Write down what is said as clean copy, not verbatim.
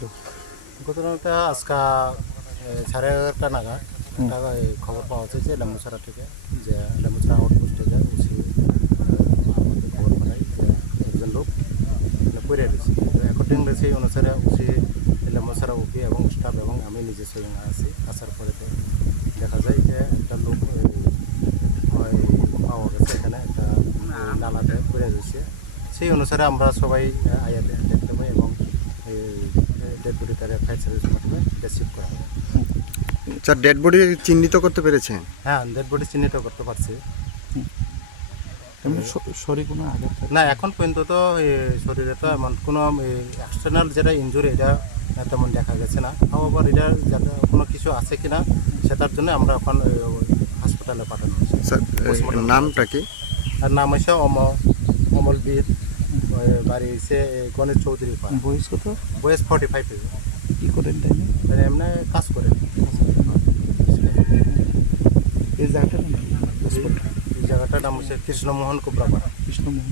হয়েছিল? ঘটনাটা আজকে 11:30 নাগাদ একটা খবর পাওয়া যায় যে লেম্বুছড়া থেকে, যে লেম্বুছড়া আউটপোস্ট থেকে ওসি আমাকে খবর পাঠায় যে একজন লোক পড়ে রয়েছে। অ্যাকর্ডিংলি সেই অনুসারে ওসি লেম্বুছড়া ওপি এবং স্টাফ এবং আমি নিজে স্বয়ং আছি। আসার পরে দেখা যায় যে একটা লোক পাওয়া গেছে এখানে একটা নালাতে পড়ে রয়েছে। সেই অনুসারে আমরা সবাই আয়া দেখতে পাই এবং ডেড বডি তার ফায়ার সার্ভিসের মাধ্যমে রিসিভ করা হয়। স্যার, ডেড বডি চিহ্নিত করতে পেরেছেন? হ্যাঁ, ডেড বডি চিহ্নিত করতে পারছি। এমনি শরীরে কোনো আঘাত না, এখন পর্যন্ত তো শরীরে তো এমন কোনো এক্সটার্নাল যেটা ইনজুরি এটা তেমন দেখা গেছে না। আবার এটা যাতে কোনো কিছু আছে কি না সেটার জন্য আমরা এখন হাসপাতালে পাঠানো হয়েছে। স্যার, নামটা কি? আর নাম হচ্ছে অমলবীর, বাড়ি হচ্ছে গণেশ চৌধুরী পাড়া। বয়স কত? বয়স 45 কী করেন টাইমে? এমনি কাজ করে। এই জায়গাটার নাম এই জায়গাটার নাম হচ্ছে কৃষ্ণমোহন কুবরাপাড়া। কৃষ্ণমোহন।